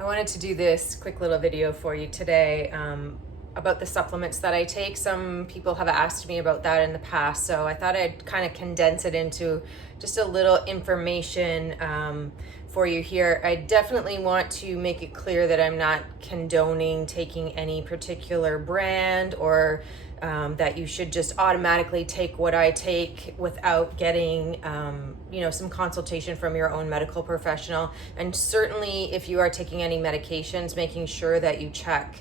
I wanted to do this quick little video for you today about the supplements that I take. Some people have asked me about that in the past, so I thought I'd kind of condense it into just a little information for you here. I definitely want to make it clear that I'm not condoning taking any particular brand or that you should just automatically take what I take without getting, some consultation from your own medical professional. And certainly if you are taking any medications, making sure that you check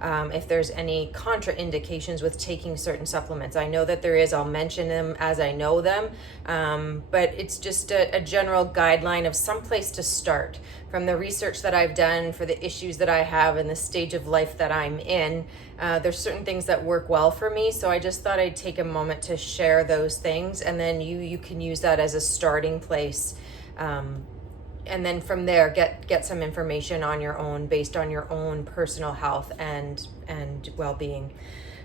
if there's any contraindications with taking certain supplements. I know that there is, I'll mention them as I know them, but it's just a general guideline of some place to start. From the research that I've done for the issues that I have and the stage of life that I'm in, there's certain things that work well for me, so I just thought I'd take a moment to share those things, and then you can use that as a starting place. And then from there, get some information on your own based on your own personal health and well-being.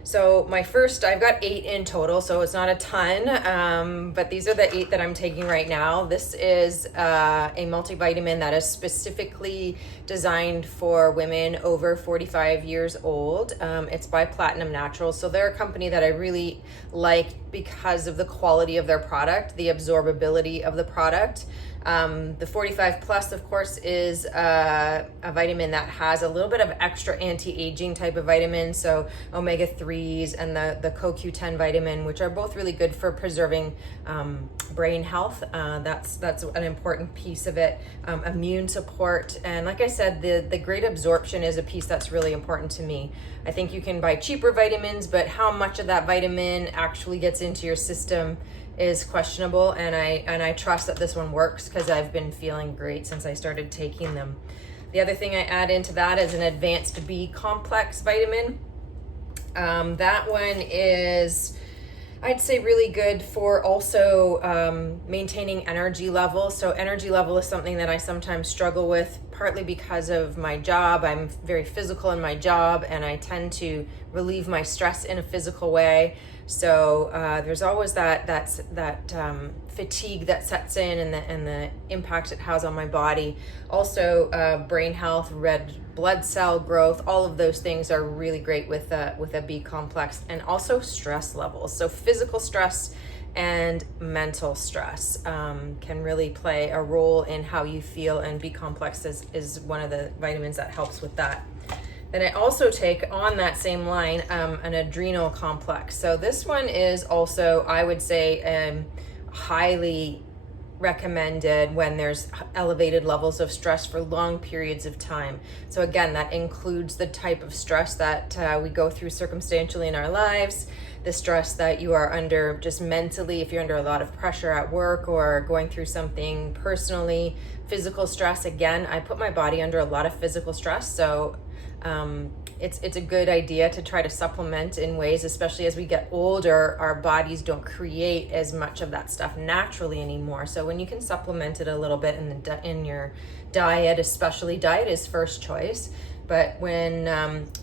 So I've got 8 in total, so it's not a ton, but these are the 8 that I'm taking right now. This is a multivitamin that is specifically designed for women over 45 years old. It's by Platinum Naturals, so they're a company that I really like because of the quality of their product, the absorbability of the product. The 45 plus, of course, is a vitamin that has a little bit of extra anti-aging type of vitamins, so omega-3s and the CoQ10 vitamin, which are both really good for preserving brain health. That's an important piece of it. Immune support, and like I said, the great absorption is a piece that's really important to me. I think you can buy cheaper vitamins, but how much of that vitamin actually gets into your system is questionable, and I trust that this one works because I've been feeling great since I started taking them. The other thing I add into that is an advanced BComplex vitamin. That one is, I'd say, really good for also maintaining energy level. So energy level is something that I sometimes struggle with, partly because of my job. I'm very physical in my job, and I tend to relieve my stress in a physical way. So there's always that fatigue that sets in, and the impact it has on my body. Also, brain health, red blood cell growth, all of those things are really great with a B complex. And also stress levels. So physical stress and mental stress can really play a role in how you feel, and B complex is one of the vitamins that helps with that. Then I also take, on that same line, an Adrenal Complex. So this one is also, I would say, highly recommended when there's elevated levels of stress for long periods of time. So again, that includes the type of stress that we go through circumstantially in our lives, the stress that you are under just mentally, if you're under a lot of pressure at work or going through something personally. Physical stress, again, I put my body under a lot of physical stress, so it's a good idea to try to supplement in ways, especially as we get older. Our bodies don't create as much of that stuff naturally anymore. So when you can supplement it a little bit in your diet, especially, diet is first choice. But when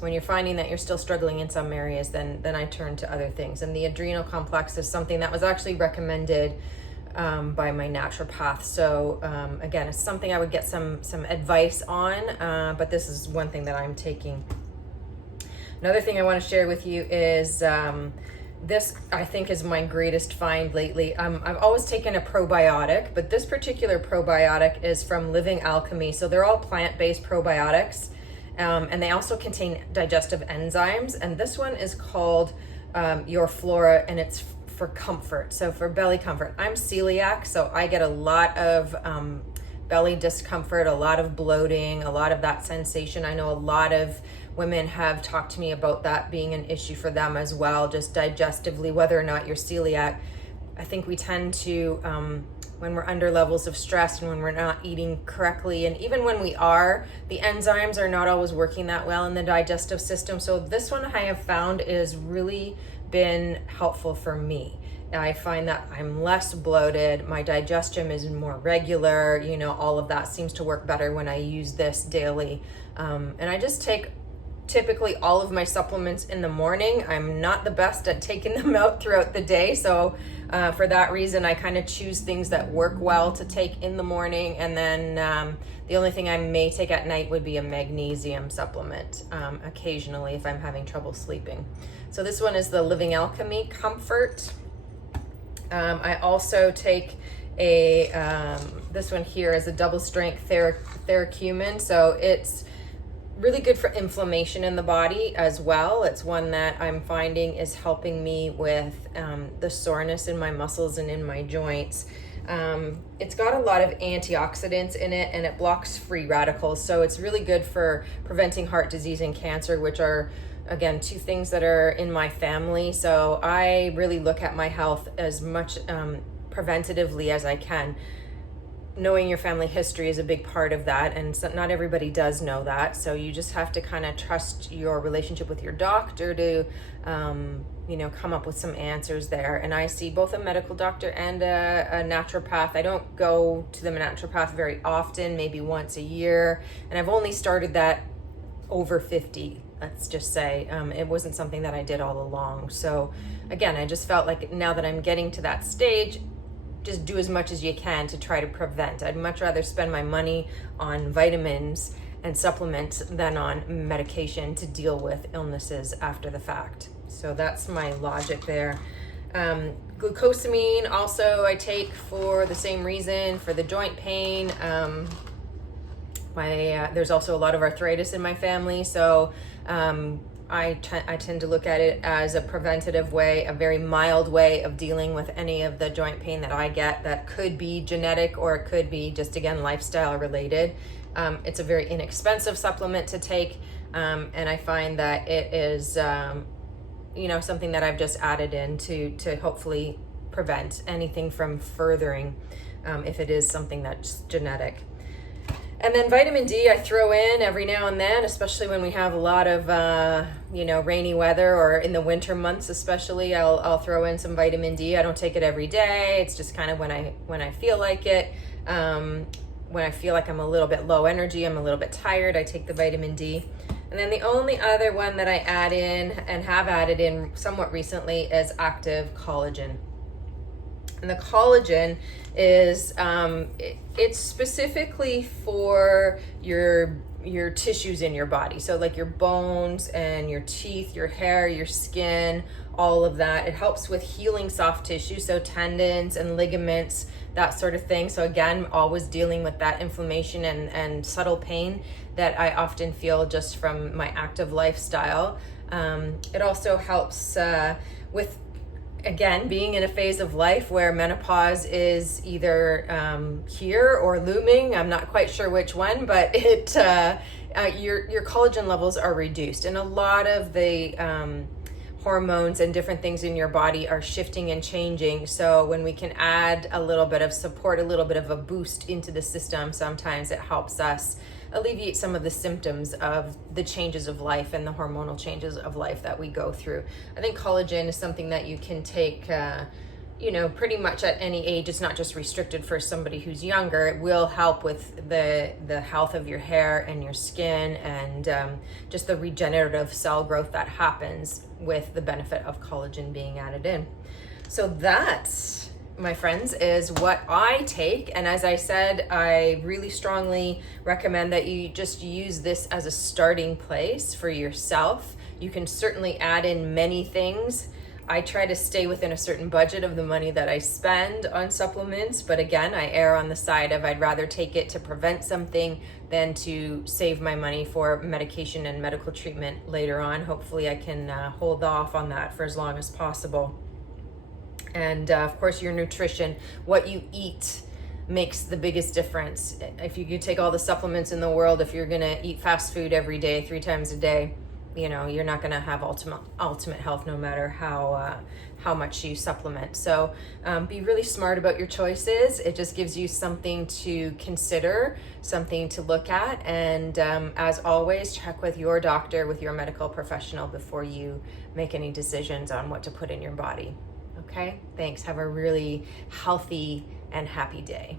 you're finding that you're still struggling in some areas, then I turn to other things. And the Adrenal Complex is something that was actually recommended by my naturopath. So again, it's something I would get some advice on, but this is one thing that I'm taking. Another thing I want to share with you is this, I think, is my greatest find lately. I've always taken a probiotic, but this particular probiotic is from Living Alchemy. So they're all plant-based probiotics, and they also contain digestive enzymes. And this one is called Your Flora, and it's for comfort, so for belly comfort. I'm celiac, so I get a lot of belly discomfort, a lot of bloating, a lot of that sensation. I know a lot of women have talked to me about that being an issue for them as well, just digestively, whether or not you're celiac. I think we tend to, when we're under levels of stress and when we're not eating correctly, and even when we are, the enzymes are not always working that well in the digestive system. So this one I have found is really been helpful for me. I find that I'm less bloated, my digestion is more regular, all of that seems to work better when I use this daily. And I just take typically all of my supplements in the morning. I'm not the best at taking them out throughout the day, so for that reason I kind of choose things that work well to take in the morning, and then the only thing I may take at night would be a magnesium supplement occasionally if I'm having trouble sleeping. So this one is the Living Alchemy Comfort. I also take this one here is a double strength Theracumin, so it's really good for inflammation in the body as well. It's one that I'm finding is helping me with the soreness in my muscles and in my joints. It's got a lot of antioxidants in it, and it blocks free radicals, so it's really good for preventing heart disease and cancer, which are, again, two things that are in my family. So I really look at my health as much preventatively as I can. Knowing your family history is a big part of that, and so not everybody does know that, so you just have to kind of trust your relationship with your doctor to come up with some answers there. And I see both a medical doctor and a naturopath. I don't go to the naturopath very often, maybe once a year, and I've only started that over 50, let's just say. It wasn't something that I did all along. So again, I just felt like now that I'm getting to that stage, just do as much as you can to try to prevent. I'd much rather spend my money on vitamins and supplements than on medication to deal with illnesses after the fact. So that's my logic there. Glucosamine also I take for the same reason, for the joint pain. There's also a lot of arthritis in my family, so I tend to look at it as a preventative way, a very mild way of dealing with any of the joint pain that I get that could be genetic, or it could be just, again, lifestyle related. It's a very inexpensive supplement to take, and I find that it is something that I've just added in to hopefully prevent anything from furthering if it is something that's genetic. And then vitamin D I throw in every now and then, especially when we have a lot of rainy weather, or in the winter months especially. I'll throw in some vitamin D. I don't take it every day. It's just kind of when I feel like it. When I feel like I'm a little bit low energy, I'm a little bit tired, I take the vitamin D. And then the only other one that I add in and have added in somewhat recently is active collagen. And the collagen is it's specifically for your tissues in your body, so like your bones and your teeth, your hair, your skin, all of that. It helps with healing soft tissue, so tendons and ligaments, that sort of thing. So again, always dealing with that inflammation and subtle pain that I often feel just from my active lifestyle. It also helps with, again, being in a phase of life where menopause is either here or looming. I'm not quite sure which one, but your collagen levels are reduced, and a lot of the hormones and different things in your body are shifting and changing. So when we can add a little bit of support, a little bit of a boost into the system, sometimes it helps us alleviate some of the symptoms of the changes of life and the hormonal changes of life that we go through. I think collagen is something that you can take pretty much at any age. It's not just restricted for somebody who's younger. It will help with the health of your hair and your skin, and just the regenerative cell growth that happens with the benefit of collagen being added in. So that's, my friends, is what I take. And as I said, I really strongly recommend that you just use this as a starting place for yourself. You can certainly add in many things. I try to stay within a certain budget of the money that I spend on supplements, but again, I err on the side of I'd rather take it to prevent something than to save my money for medication and medical treatment later on. Hopefully I can hold off on that for as long as possible. And of course, your nutrition, what you eat, makes the biggest difference. If you could take all the supplements in the world, if you're gonna eat fast food every day, 3 times a day, you're not gonna have ultimate health no matter how much you supplement. So be really smart about your choices. It just gives you something to consider, something to look at. And as always, check with your doctor, with your medical professional before you make any decisions on what to put in your body. Okay, thanks. Have a really healthy and happy day.